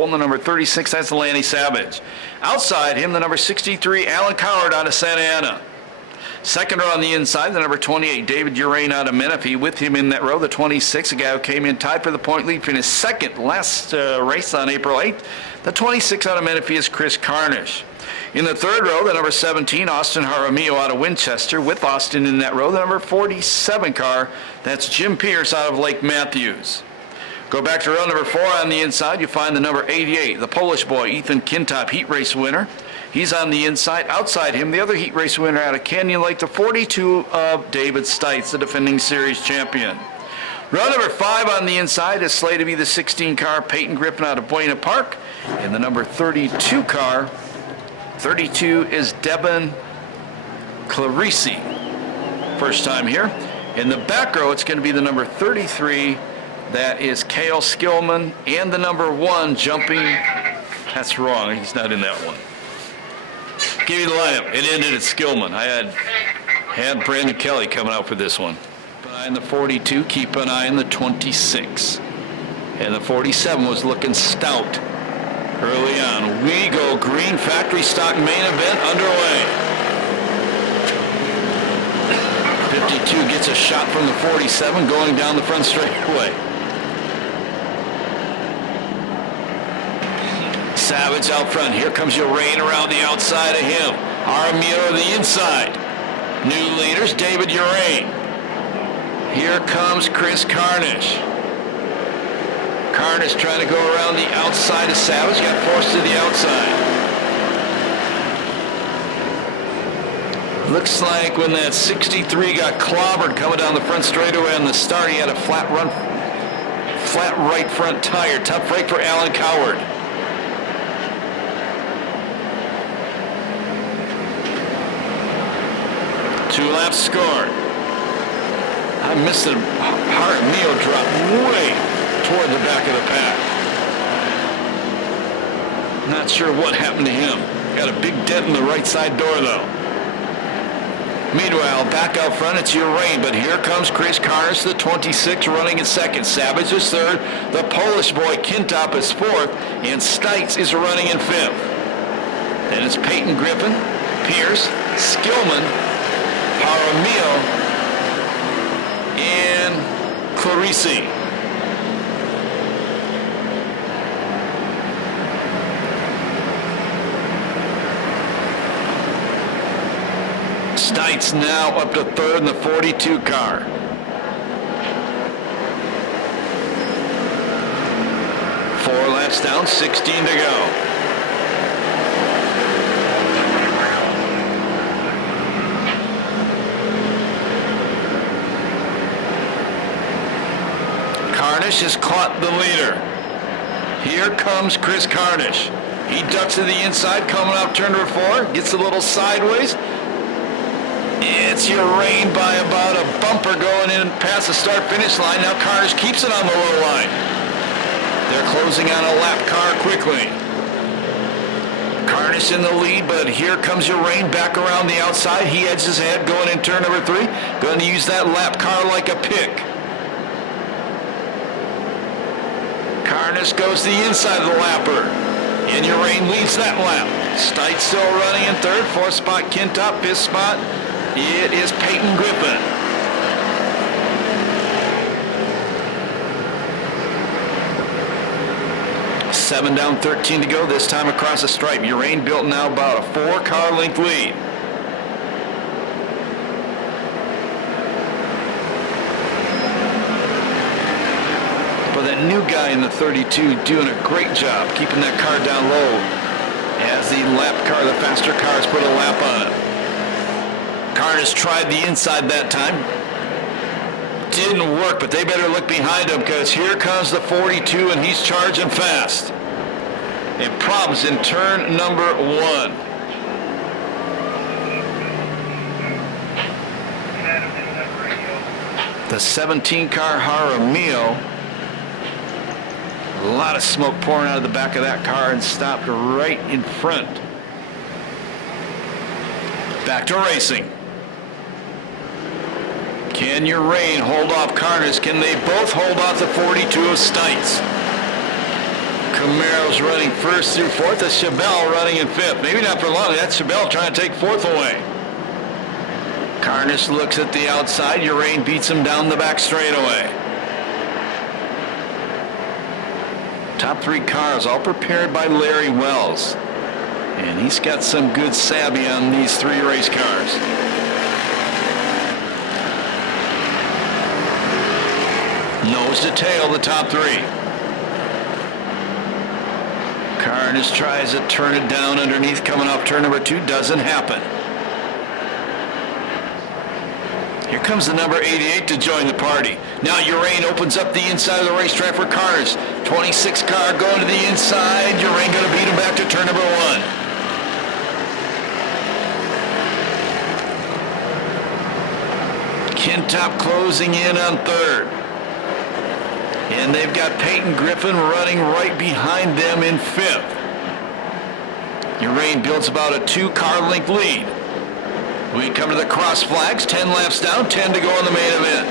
Colton. The number 36, that's Lanny Savage. Outside him, the number 63, Alan Coward out of Santa Ana. Second row on the inside, the number 28, David Uraine out of Menifee. With him in that row, the 26, a guy who came in tied for the point lead in his second last race on April 8th. The 26 out of Menifee is Kris Carnish. In the third row, the number 17, Austin Jaramillo out of Winchester. With Austin in that row, the number 47 car, that's Jim Pierce out of Lake Matthews. Go back to row number 4 on the inside, you find the number 88, the Polish boy, Ethan Kintop, heat race winner. He's on the inside. Outside him, the other heat race winner out of Canyon Lake, the 42 of David Stites, the defending series champion. Row number 5 on the inside is slated to be the 16 car, Peyton Griffin out of Buena Park. And the number 32 car, 32 is Devin Clerici. First time here. In the back row, it's going to be the number 33, that is Cale Skillman, and the number 1 jumping. That's wrong, he's not in that one. Give you the lineup. It ended at Skillman. I had Brandon Kelly coming out for this one. Keep an eye on the 42. Keep an eye on the 26. And the 47 was looking stout early on. We go green factory stock main event underway. 52 gets a shot from the 47 going down the front straightaway. Savage out front. Here comes Uraine around the outside of him. Jaramillo to the inside. New leaders, David Uraine. Here comes Kris Carnish. Carnish trying to go around the outside of Savage. Got forced to the outside. Looks like when that 63 got clobbered coming down the front straightaway on the start, he had a flat right front tire. Tough break for Alan Coward. 2 laps scored. I missed a Jaramillo drop way toward the back of the pack. Not sure what happened to him. Got a big dent in the right side door though. Meanwhile, back out front, it's Uraine, but here comes Kris Carnish, the 26, running in second. Savage is third. The Polish boy, Kintop, is fourth, and Stites is running in fifth. Then it's Peyton Griffin, Pierce, Skillman, Jaramillo, and Clerici. Stites now up to third in the 42 car. Four laps down, 16 to go. Carnish has caught the leader. Here comes Kris Carnish. He ducks to the inside, coming up turn number 4, gets a little sideways. It's Uraine by about a bumper going in past the start-finish line. Now Carnish keeps it on the low line. They're closing on a lap car quickly. Carnish in the lead, but here comes Uraine back around the outside. He edges ahead going in turn number 3. Going to use that lap car like a pick. Carnish goes to the inside of the lapper, and Uraine leads that lap. Stites still running in third. Fourth spot, Kintop. Fifth spot, it is Peyton Griffin. Seven down, 13 to go. This time across the stripe. Uraine built now about a 4-car length lead. That new guy in the 32 doing a great job keeping that car down low as the lap car, the faster cars, put a lap on it. Carnish tried the inside that time. Didn't work, but they better look behind him because here comes the 42 and he's charging fast. And problems in turn number 1. The 17 car Jaramillo. A lot of smoke pouring out of the back of that car and stopped right in front. Back to racing. Can Uraine hold off Carnish? Can they both hold off the 42 of Stites? Camaro's running first through fourth. That's Chabelle running in fifth. Maybe not for long. That's Chabelle trying to take fourth away. Carnish looks at the outside. Uraine beats him down the back straightaway. Top three cars all prepared by Larry Wells. And he's got some good savvy on these three race cars. Nose to tail, the top three. Carnish tries to turn it down underneath, coming off turn number 2. Doesn't happen. Here comes the number 88 to join the party. Now Uraine opens up the inside of the racetrack for Carnish. 26 car going to the inside. Uraine going to beat him back to turn number 1. Kintop closing in on third. And they've got Peyton Griffin running right behind them in fifth. Uraine builds about a 2-car length lead. We come to the cross flags, 10 laps down, 10 to go in the main event.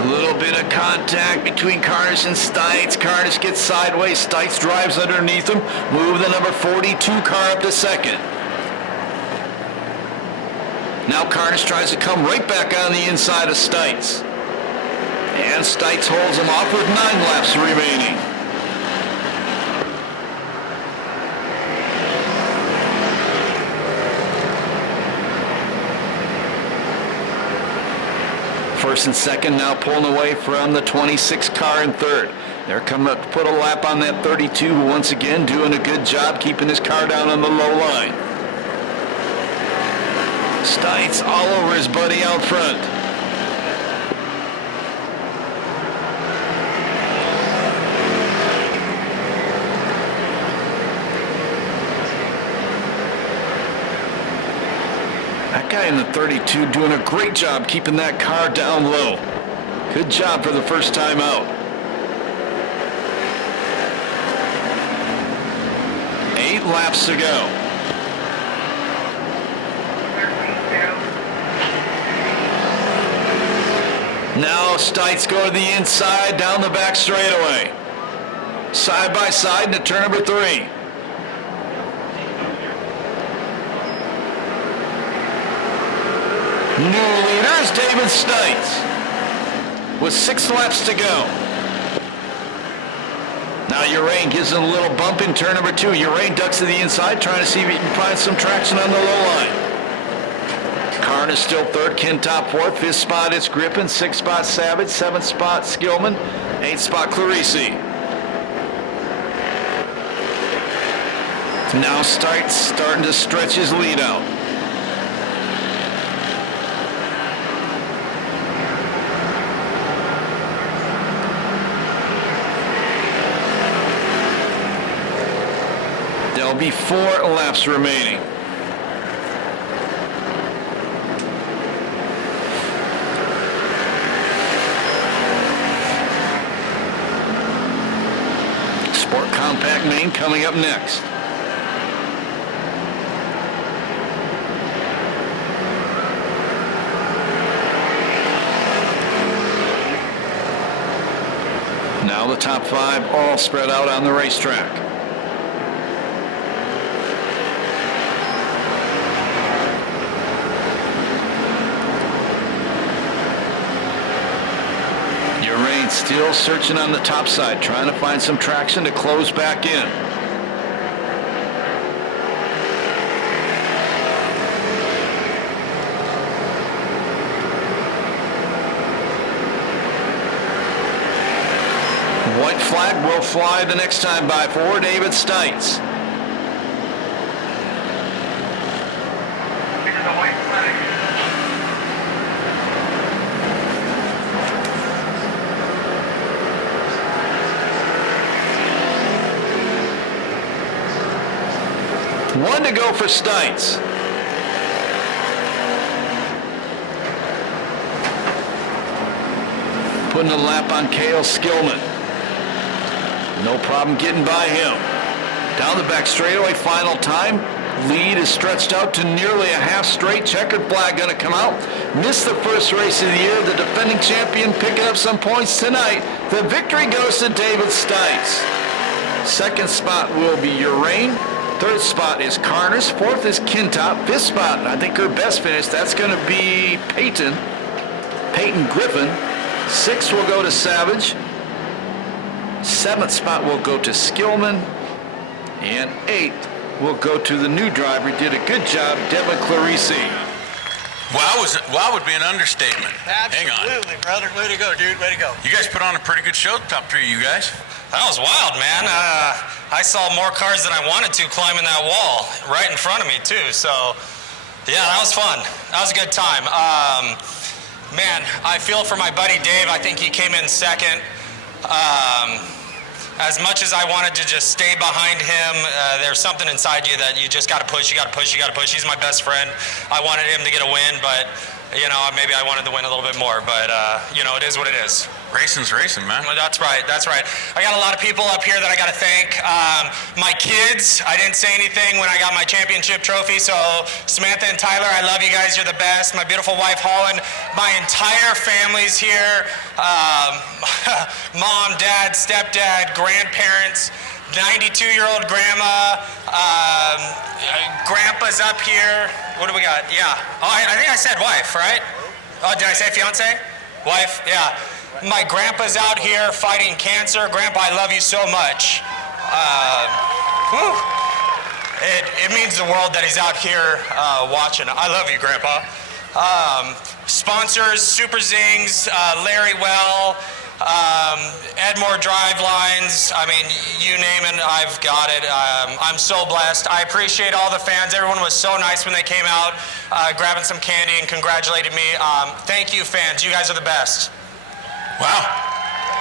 A little bit of contact between Carnish and Stites. Carnish gets sideways, Stites drives underneath him, move the number 42 car up to second. Now Carnish tries to come right back on the inside of Stites. And Stites holds him off with 9 laps remaining. First and second now pulling away from the 26 car in third. They're coming up to put a lap on that 32, who once again doing a good job keeping his car down on the low line. Stites all over his buddy out front. That guy in the 32 doing a great job keeping that car down low. Good job for the first time out. 8 laps to go. Now Stites go to the inside, down the back straightaway. Side by side into turn number 3. New leader is David Stites with 6 laps to go. Now Uraine gives him a little bump in turn number 2. Uraine ducks to the inside, trying to see if he can find some traction on the low line. Carnish still third, Kintop fourth. 5th spot is Griffin, 6th spot Savage, 7th spot Skillman, 8th spot Clerici. Now Stites starting to stretch his lead out. There'll be 4 laps remaining. Sport Compact Main coming up next. Now the top 5 all spread out on the racetrack. Uraine still searching on the top side, trying to find some traction to close back in. White flag will fly the next time by for David Stites. One to go for Stites. Putting a lap on Cale Skillman. No problem getting by him. Down the back straightaway, final time. Lead is stretched out to nearly a half straight. Checkered flag going to come out. Missed the first race of the year. The defending champion picking up some points tonight. The victory goes to David Stites. Second spot will be Uraine. Third spot is Carnish. Fourth is Kintop. Fifth spot, I think her best finish, that's going to be Peyton Griffin. Sixth will go to Savage. Seventh spot will go to Skillman. And eighth will go to the new driver. Did a good job, Devin, Clerici. Wow would be an understatement. Absolutely, Hang on. brother. Way to go, dude. Way to go. You guys put on a pretty good show, the top three of you guys. That was wild, man. I saw more cars than I wanted to climbing that wall right in front of me, too. So, yeah, that was fun. That was a good time. Man, I feel for my buddy Dave. I think he came in second. As much as I wanted to just stay behind him, there's something inside you that you just got to push, you got to push, you got to push. He's my best friend. I wanted him to get a win, but, you know, maybe I wanted to win a little bit more. But, you know, it is what it is. Racing's racing, man. Well, that's right. That's right. I got a lot of people up here that I got to thank. My kids, I didn't say anything when I got my championship trophy. So Samantha and Tyler, I love you guys. You're the best. My beautiful wife, Holland. My entire family's here. Mom, dad, stepdad, grandparents, 92-year-old grandma. Grandpa's up here. What do we got? Yeah. Oh, I think I said wife, right? Oh, did I say fiance? Wife? Yeah. My grandpa's out here fighting cancer. Grandpa, I love you so much. It means the world that he's out here watching. I love you, Grandpa. Sponsors, Super Zings, Larry Well, Edmore Drive Lines. I mean, you name it, I've got it. I'm so blessed. I appreciate all the fans. Everyone was so nice when they came out, grabbing some candy and congratulated me. Thank you, fans. You guys are the best. Wow.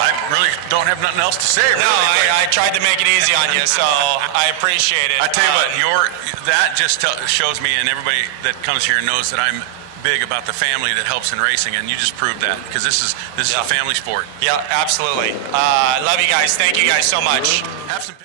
I really don't have nothing else to say. Really, no, I tried to make it easy on you, so I appreciate it. I tell you what, that just shows me, and everybody that comes here knows that I'm big about the family that helps in racing, and you just proved that, because this is a family sport. Yeah, absolutely. I love you guys. Thank you guys so much. Have some